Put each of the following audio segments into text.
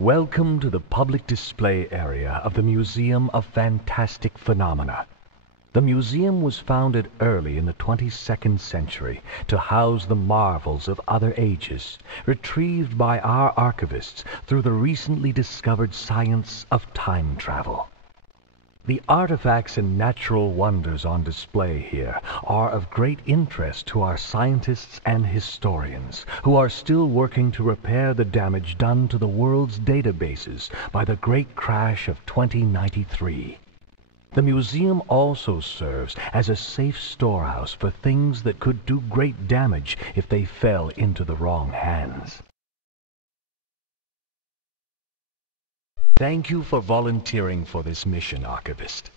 Welcome to the public display area of the Museum of Fantastic Phenomena. The museum was founded early in the 22nd century to house the marvels of other ages, retrieved by our archivists through the recently discovered science of time travel. The artifacts and natural wonders on display here are of great interest to our scientists and historians, who are still working to repair the damage done to the world's databases by the great crash of 2093. The museum also serves as a safe storehouse for things that could do great damage if they fell into the wrong hands. Thank you for volunteering for this mission, Archivist.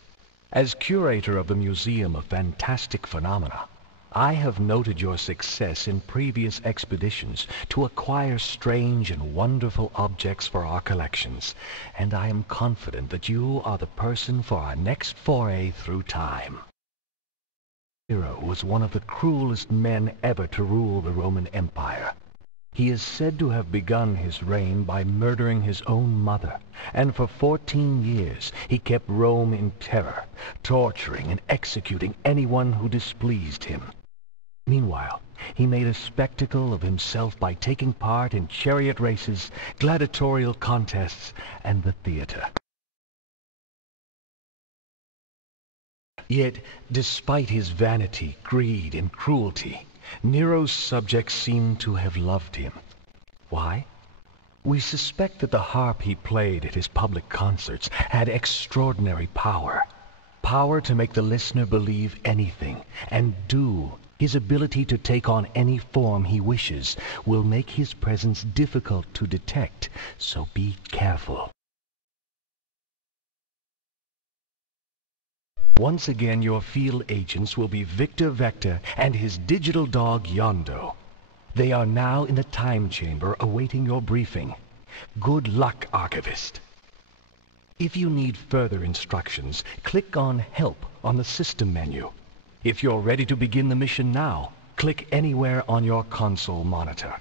As curator of the Museum of Fantastic Phenomena, I have noted your success in previous expeditions to acquire strange and wonderful objects for our collections, and I am confident that you are the person for our next foray through time. Nero was one of the cruelest men ever to rule the Roman Empire. He is said to have begun his reign by murdering his own mother, and for 14 years he kept Rome in terror, torturing and executing anyone who displeased him. Meanwhile, he made a spectacle of himself by taking part in chariot races, gladiatorial contests, and the theater. Yet, despite his vanity, greed, and cruelty, Nero's subjects seem to have loved him. Why? We suspect that the harp he played at his public concerts had extraordinary power. Power to make the listener believe anything and do. His ability to take on any form he wishes will make his presence difficult to detect, so be careful. Once again, your field agents will be Victor Vector and his digital dog Yondo. They are now in the time chamber awaiting your briefing. Good luck, Archivist. If you need further instructions, click on Help on the system menu. If you're ready to begin the mission now, click anywhere on your console monitor.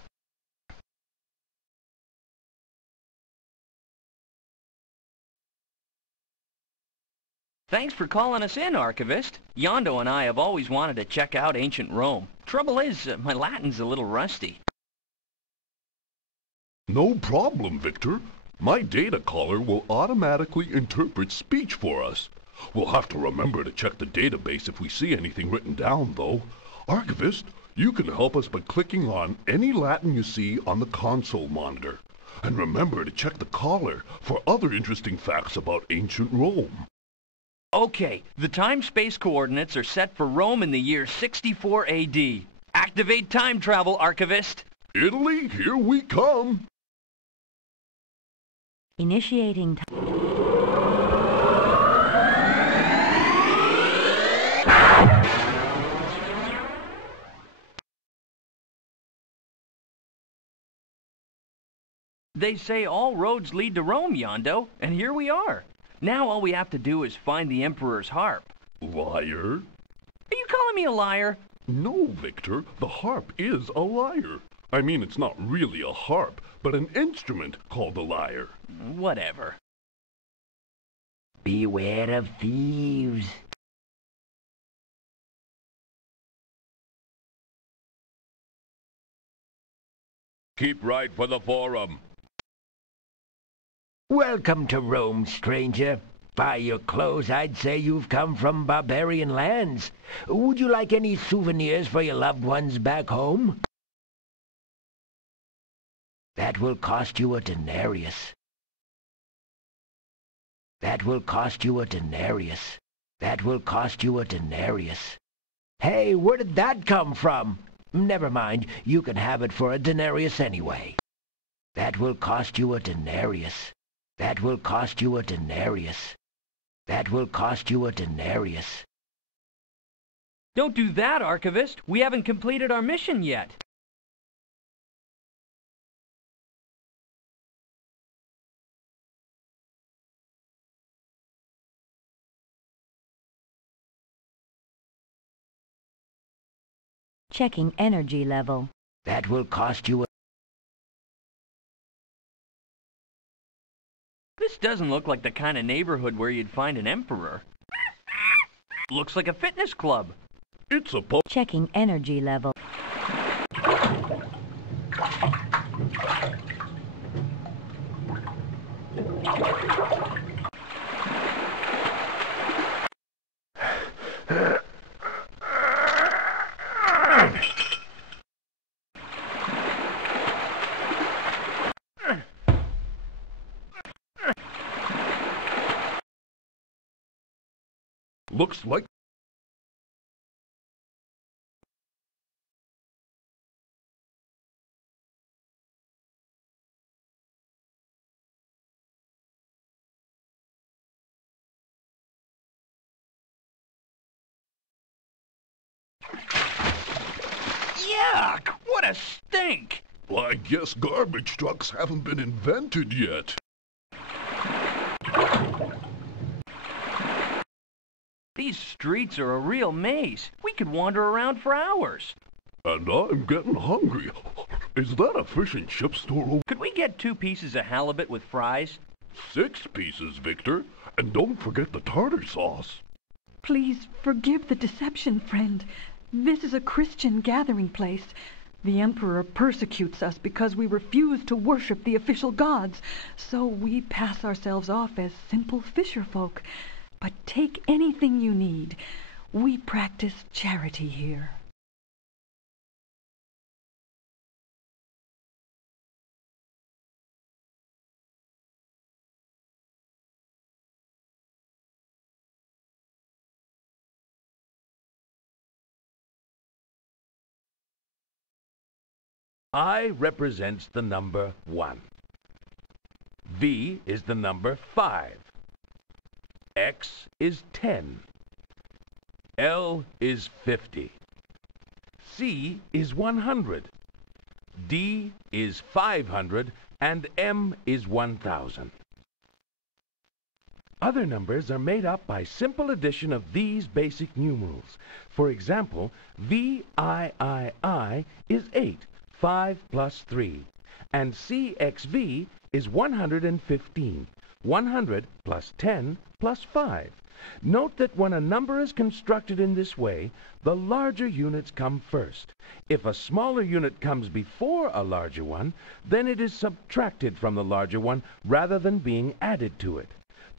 Thanks for calling us in, Archivist. Yondo and I have always wanted to check out ancient Rome. Trouble is, my Latin's a little rusty. No problem, Victor. My data caller will automatically interpret speech for us. We'll have to remember to check the database if we see anything written down, though. Archivist, you can help us by clicking on any Latin you see on the console monitor. And remember to check the caller for other interesting facts about ancient Rome. Okay, the time-space coordinates are set for Rome in the year 64 AD. Activate time travel, Archivist. Italy, here we come. Initiating time. They say all roads lead to Rome, Yondo, and here we are. Now all we have to do is find the Emperor's harp. Liar? Are you calling me a liar? No, Victor, the harp is a lyre. I mean, it's not really a harp, but an instrument called a lyre. Whatever. Beware of thieves. Keep right for the forum. Welcome to Rome, stranger. By your clothes, I'd say you've come from barbarian lands. Would you like any souvenirs for your loved ones back home? That will cost you a denarius. That will cost you a denarius. That will cost you a denarius. Hey, where did that come from? Never mind, you can have it for a denarius anyway. That will cost you a denarius. That will cost you a denarius. That will cost you a denarius. Don't do that, Archivist. We haven't completed our mission yet. Checking energy level. That will cost you a... This doesn't look like the kind of neighborhood where you'd find an emperor. Looks like a fitness club. It's a pub. Checking energy level. Looks like... Yuck! What a stink! Well, I guess garbage trucks haven't been invented yet. These streets are a real maze. We could wander around for hours. And I'm getting hungry. Is that a fish and chip store? Could we get 2 pieces of halibut with fries? 6 pieces, Victor. And don't forget the tartar sauce. Please forgive the deception, friend. This is a Christian gathering place. The Emperor persecutes us because we refuse to worship the official gods, so we pass ourselves off as simple fisherfolk. But take anything you need. We practice charity here. I represents the number 1. V is the number 5. X is 10. L is 50. C is 100. D is 500. And M is 1000. Other numbers are made up by simple addition of these basic numerals. For example, VIII is 8, 5 plus 3. And CXV is 115, 100 plus 10 plus 5. Note that when a number is constructed in this way, the larger units come first. If a smaller unit comes before a larger one, then it is subtracted from the larger one rather than being added to it.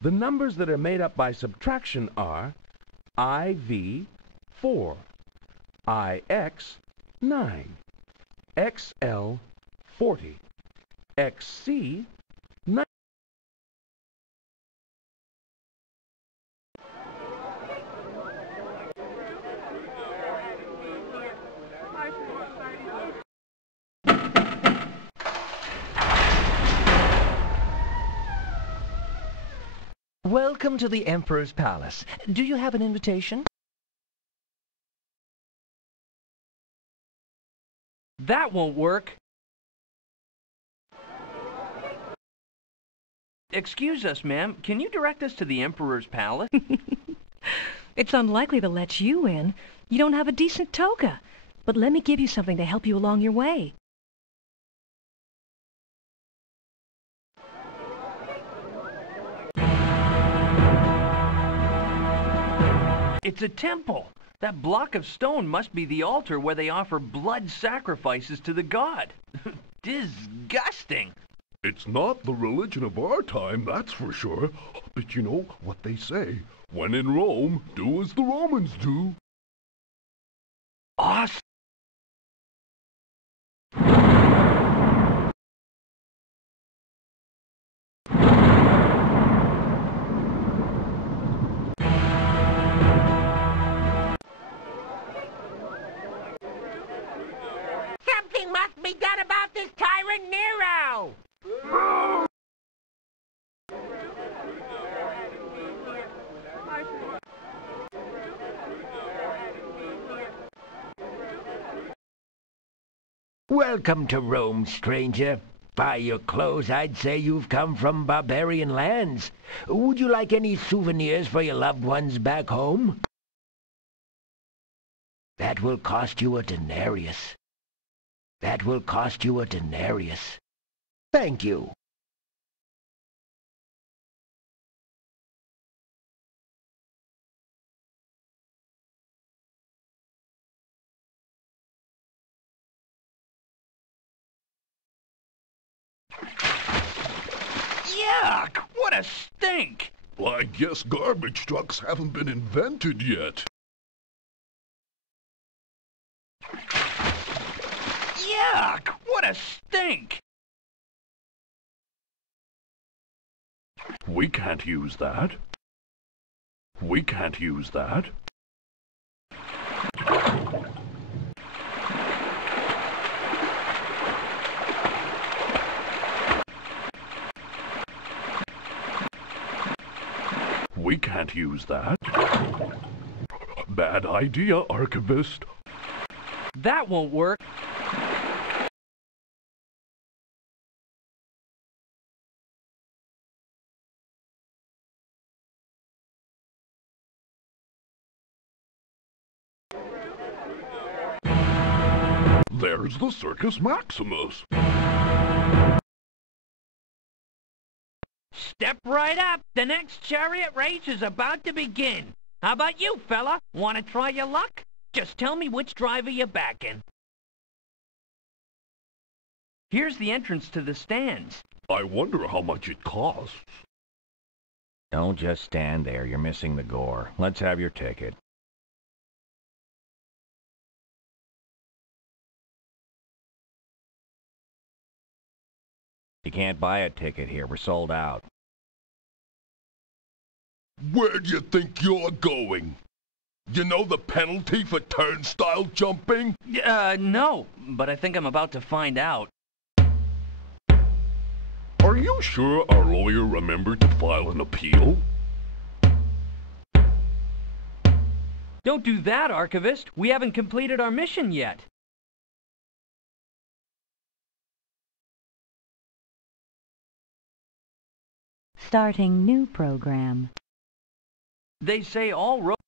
The numbers that are made up by subtraction are IV 4, IX 9, XL 40, XC 9. Welcome to the Emperor's Palace. Do you have an invitation? That won't work. Excuse us, ma'am. Can you direct us to the Emperor's Palace? It's unlikely to let you in. You don't have a decent toga. But let me give you something to help you along your way. It's a temple. That block of stone must be the altar where they offer blood sacrifices to the god. Disgusting. It's not the religion of our time, that's for sure. But you know what they say. When in Rome, do as the Romans do. Awesome. Something must be done about this tyrant Nero! Welcome to Rome, stranger. By your clothes, I'd say you've come from barbarian lands. Would you like any souvenirs for your loved ones back home? That will cost you a denarius. That will cost you a denarius. Thank you. Yuck! What a stink! Well, I guess garbage trucks haven't been invented yet. Yuck! What a stink! We can't use that. We can't use that. We can't use that. Bad idea, Archivist. That won't work. There's the Circus Maximus. Step right up. The next chariot race is about to begin. How about you, fella? Want to try your luck? Just tell me which driver you're backing. Here's the entrance to the stands. I wonder how much it costs. Don't just stand there. You're missing the gore. Let's have your ticket. You can't buy a ticket here. We're sold out. Where do you think you're going? You know the penalty for turnstile jumping? No, but I think I'm about to find out. Are you sure our lawyer remembered to file an appeal? Don't do that, Archivist. We haven't completed our mission yet. Starting new program. They say all roads...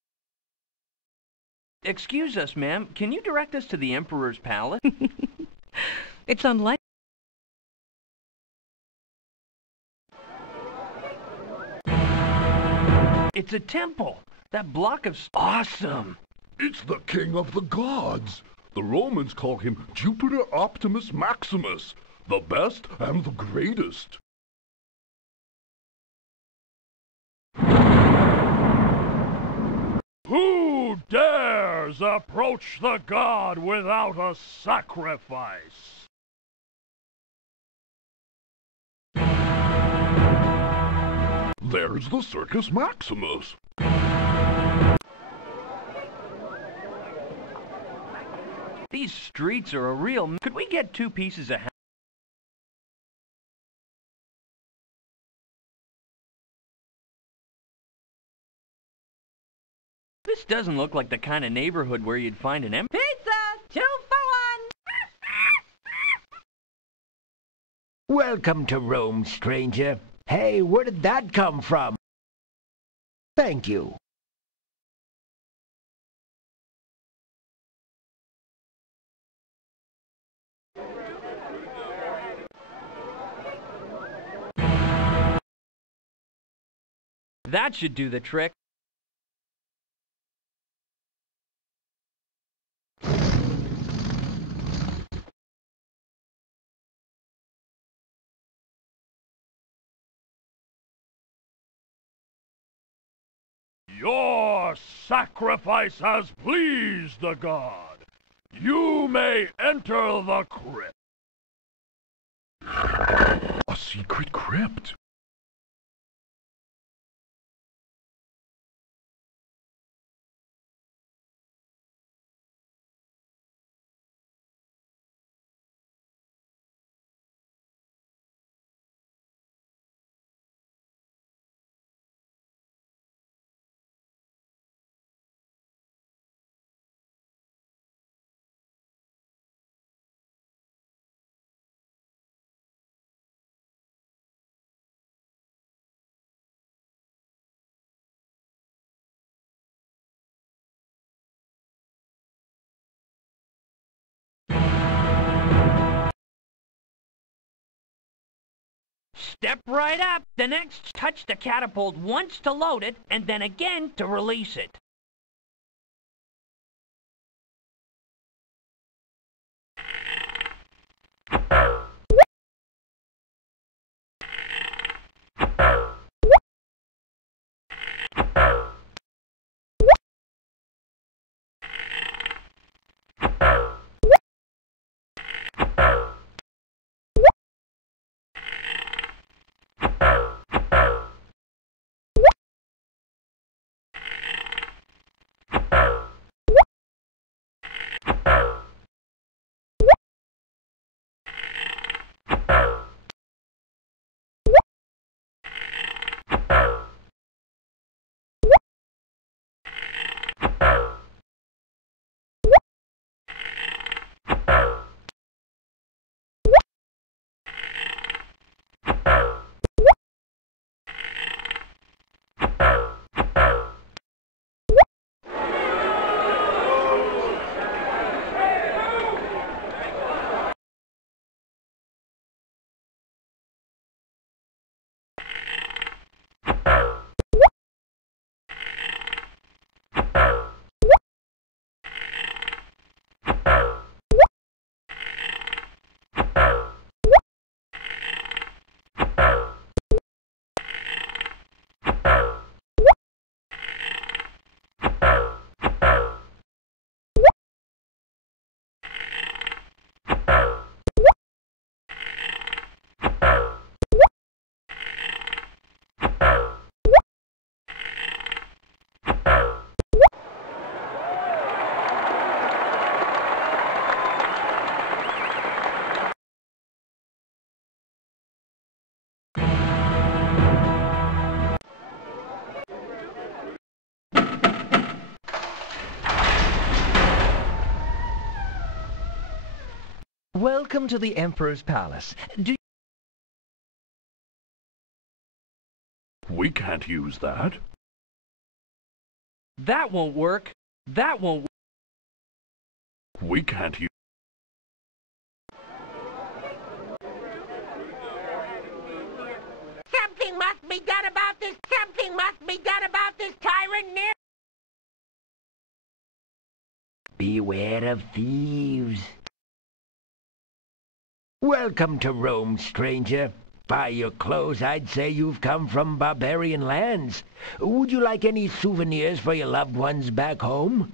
Excuse us, ma'am. Can you direct us to the Emperor's palace? It's unlikely. It's a temple. That block of... Awesome! It's the king of the gods. The Romans call him Jupiter Optimus Maximus, the best and the greatest. Who dares approach the god without a sacrifice? There's the Circus Maximus. These streets are a real... Could we get 2 pieces of... This doesn't look like the kind of neighborhood where you'd find an Pizza! 2 for 1! Welcome to Rome, stranger. Hey, where did that come from? Thank you. That should do the trick. Your sacrifice has pleased the god. You may enter the crypt. A secret crypt. Step right up. The next, touch the catapult once to load it, and then again to release it. Welcome to the Emperor's Palace. We can't use that. That won't work. That won't work. We can't use... Something must be done about this. Something must be done about this tyrant near. Beware of thieves. Welcome to Rome, stranger. By your clothes, I'd say you've come from barbarian lands. Would you like any souvenirs for your loved ones back home?